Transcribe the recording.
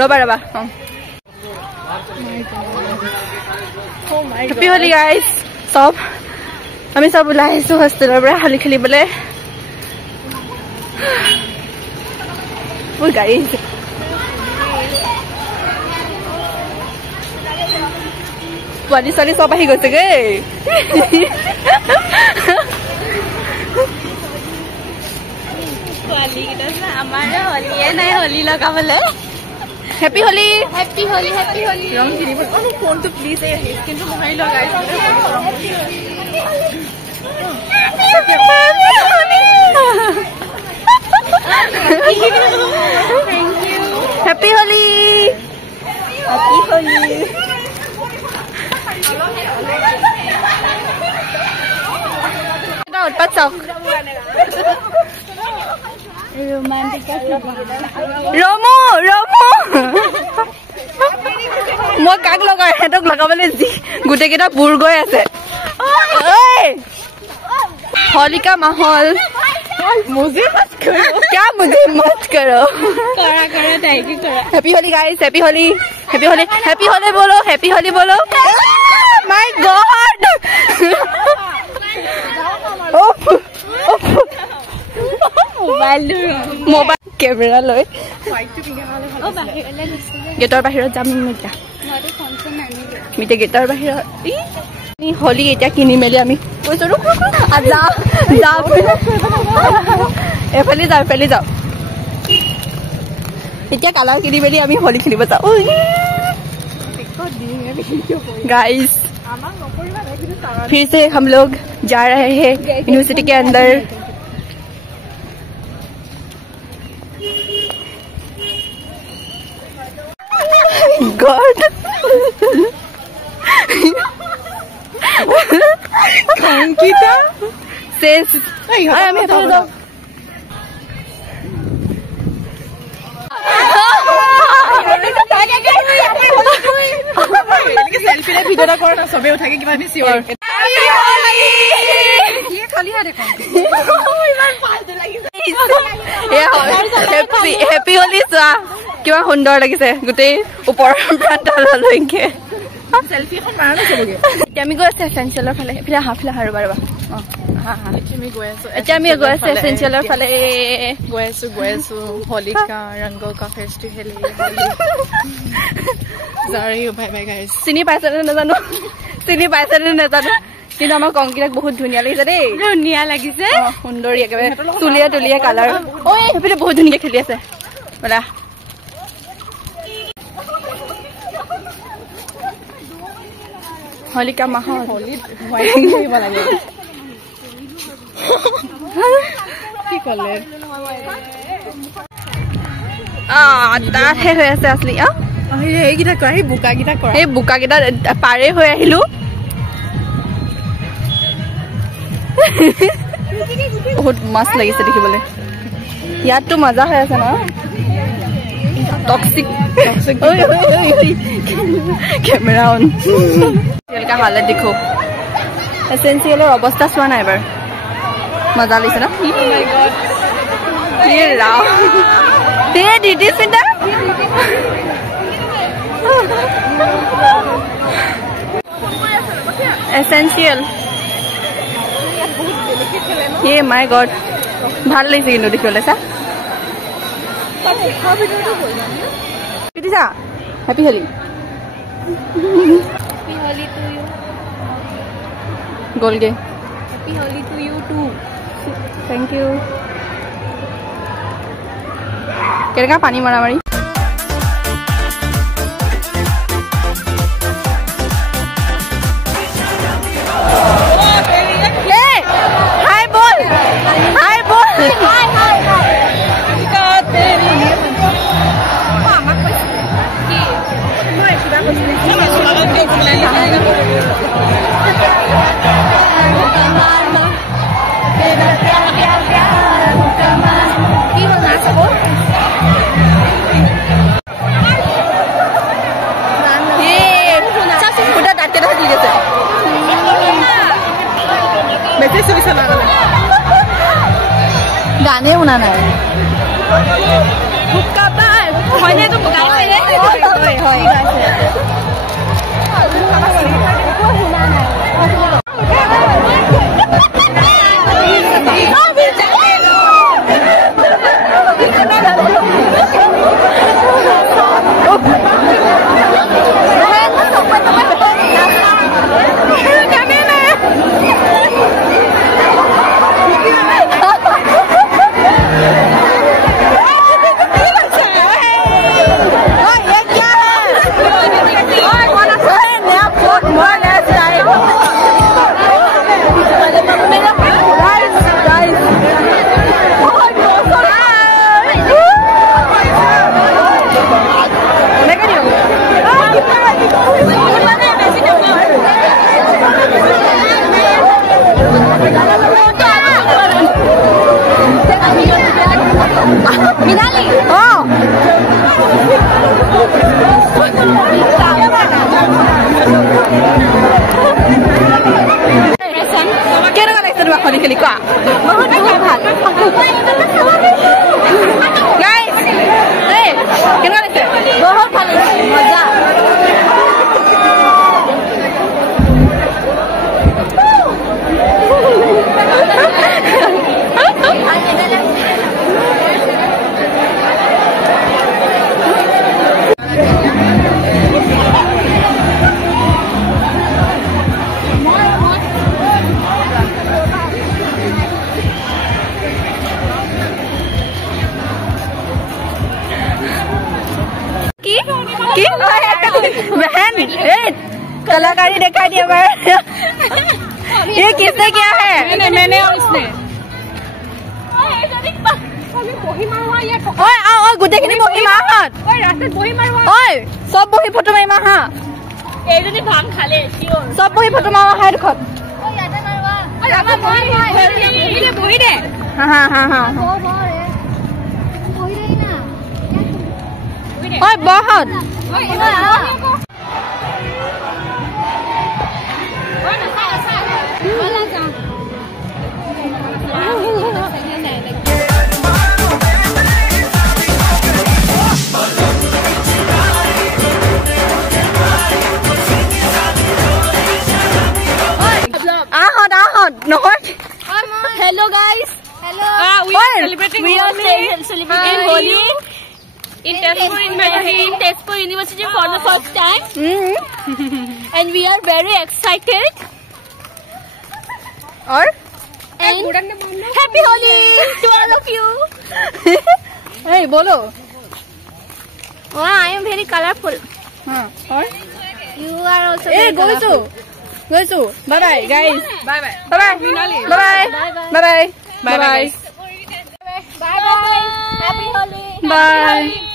ৰবা ৰবা happy Holi guys সব আমি সব ওলাই আহিছো হোষ্টেলৰ পৰা হোলি খেলিবলে মোৰ গাড়ী পোৱালি ছোৱালী সব আহি গৈছেগে আমাৰ হলিয়ে নাই হলি লগাবলে happy Holi happy Holi happy Holi ৰং কিনিব ফোনটো প্লিজ কিন্তু মোহাৰি লগাই হেপী হোলি হেপী হোলি উৎপাত চাওক ৰমু ৰমু মই কাক লগাই সিহঁতক লগাবলৈ যি গোটেইকেইটা বুৰ গৈ আছে होली का माहौल मुझे मत करो क्या मुझे मत करो करा करा टाइप करा happy Holi guys happy Holi बोलो हैप्पी होली बोलो my God of of mobile camera लय गेटर बाहिर जाम এতিয়া মিতে गेटर बाहिर होली এটা কিনি মেলি আমি কৈছো যা যা এফালে যাও এতিয়া কালাৰ কিনি মেলি আমি হোলি খেলিব যাও गाइस फिर से हम लोग जा रहे हैं यूनिवर्सिटी के अंदर God Kita says I'm here selfie ले वीडियो टा करना सबे उठा के किमान सियोर ये खाली हारे कोन इमान फालतू লাগিছে हैप्पी होली सा কিবা সুন্দৰ লাগিছে গোটেই ওপৰৰ প্ৰান্তল লৈকে सेल्फी এখন মাৰা নচলগে এতিয়া আমি গৈ আছে এসেনশিয়ালৰ ফালে ফিলা হাফলা হাৰু বাৰবা এতিয়া আমি গৈ আছে এসেনশিয়ালৰ ফালে গৈ আছো হোলিকা ৰংগৰ কা ফেষ্টিভেল সৰি বাই বাই গাইস চিনি পাইছে নে নাজানো কিন্তু আমাৰ কংকিৰাক বহুত ধুনিয়া লাগিছে দেই ধুনিয়া লাগিছে সুন্দৰী একেবাৰে তুলিয়া কালাৰ ওই হেপিলে বহুত ধুনিয়া খেলি আছে বলা होली का माहौल होली वाइटिंग কৰিব লাগে কি কলে তাত হে হৈ আছে আসলি এই গিটা কৰা এই বুকা গিটা পাৰে হৈ আহিলো বহুত মস্ত লাগিছে দেখিবলৈ ইয়াতটো মজা হৈ আছে না टॉक्सिक कैमरा ऑन एसेंशियल का हालत देखो एसेंशियल और अवस्था सुना ना एबार मजा लिसे ना ओ माय गॉड ये राव दे दीदी सिंदा एसेंशियल ये माय गॉड ভাল লাগিছে কিন্তু দেখিবলৈ सा हैप्पी होली टू यू गोल गे happy Holi to you too thank you केरका पानी मारा मारी हाय बोल বেছি চুইছে নাগালে গানে শুনা নাই হয়নে তো খেলি কোৱা বহুত ভাল গাইস এই কেনেকুৱা লাগিছে বহুত ভাল লাগিছে মজা बहन कलाकारी दिखाई दिया ये किसने किया है मैंने और उसने गोटेखिनि बही माहत सब बही फटो मारी माहा भांग खाले सब बही फटो मारा है दुखत बही दे बहुत Hello guys. Hello. We are celebrating Holi in Tezpur University for the first time. And we are very excited. Or happy Holi to all of you. Hey, bolo. Wow, I am very colorful. Or you are also hey, very colorful. Goisu. Bye bye guys. Bye bye. Bye bye. Bye bye. Bye bye. Bye bye. Bye bye. Happy Holi. Bye.